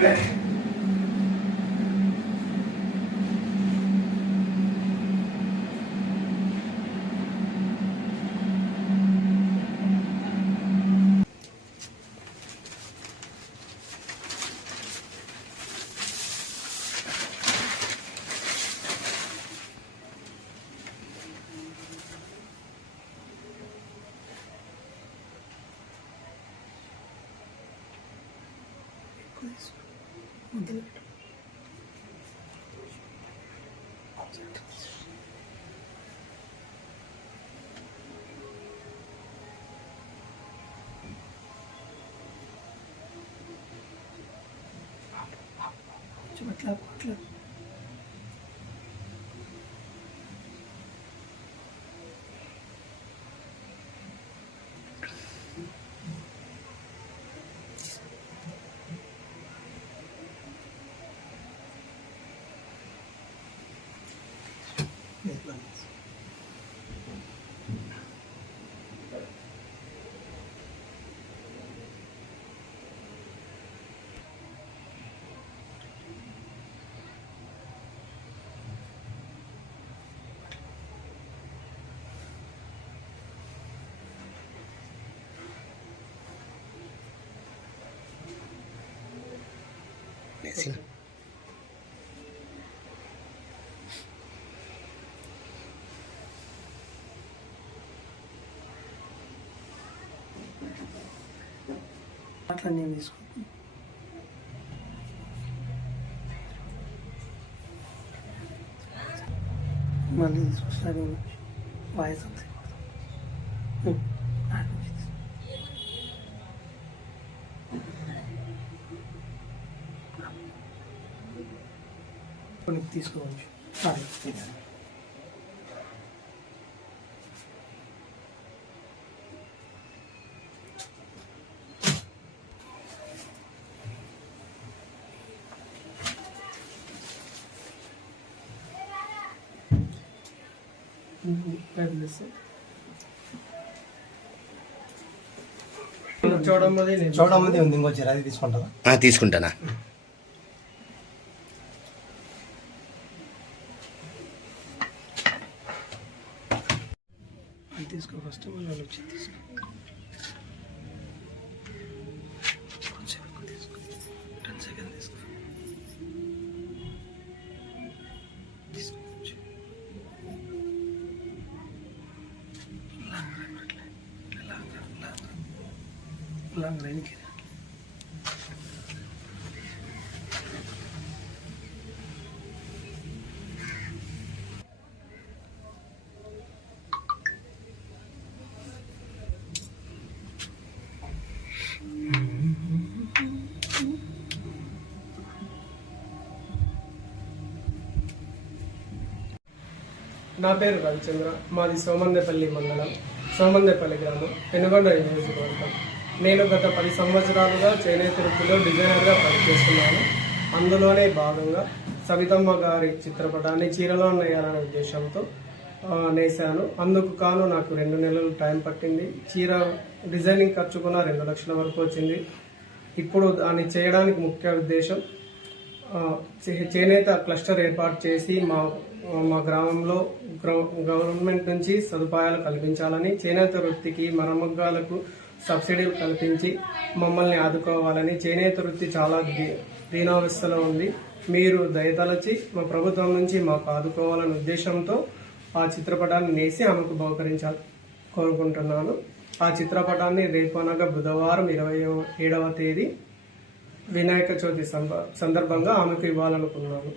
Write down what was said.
É coisa. 응. 좀 이렇게 하고 이렇게 planes. Sí. అట్లా నేను తీసుకో మళ్ళీ తీసుకొస్తాను వాయిస్ అంతే కొన్ని తీసుకోవచ్చు చూడమ్మది చూడమంది ఉంది అది తీసుకుంటారా ఆ, తీసుకుంటానా? అది తీసుకో ఫస్ట్ మళ్ళీ వాళ్ళు వచ్చి తీసుకో lang rin kita. నా పేరు రవిచంద్ర. మాది సోమందేపల్లి మండలం. సోమందేపల్లి గ్రామం. పెనుగొండ నియోజకవర్గం నేను గత పది సంవత్సరాలుగా చేనేత వృత్తిలో డిజైనర్గా పనిచేస్తున్నాను. అందులోనే భాగంగా సవితమ్మ గారి చిత్రపటాన్ని చీరలో నేయాలనే ఉద్దేశంతో నేశాను. అందుకు కాను నాకు రెండు నెలలు టైం పట్టింది. చీర డిజైనింగ్ ఖర్చు కూడా రెండు లక్షల వరకు వచ్చింది. ఇప్పుడు దాన్ని చేయడానికి ముఖ్య ఉద్దేశం చే- చేనేత క్లస్టర్ ఏర్పాటు చేసి మా మా గ్రామంలో గవర్నమెంట్ నుంచి సదుపాయాలు కల్పించాలని చేనేత వృత్తికి మరమగ్గాలకు సబ్సిడీలు కల్పించి మమ్మల్ని ఆదుకోవాలని చేనేత వృత్తి చాలా దీనావస్థలో ఉంది. మీరు దయతలచి మా ప్రభుత్వం నుంచి మాకు ఆదుకోవాలనే ఉద్దేశంతో ఆ చిత్రపటాన్ని నేసి ఆమెకు బహుకరించాలి కోరుకుంటున్నాను. ఆ చిత్రపటాన్ని రేపనగా బుధవారం ఇరవై ఏడవ తేదీ వినాయక చవితి సందర్భంగా ఆమెకు ఇవ్వాలనుకున్నాను.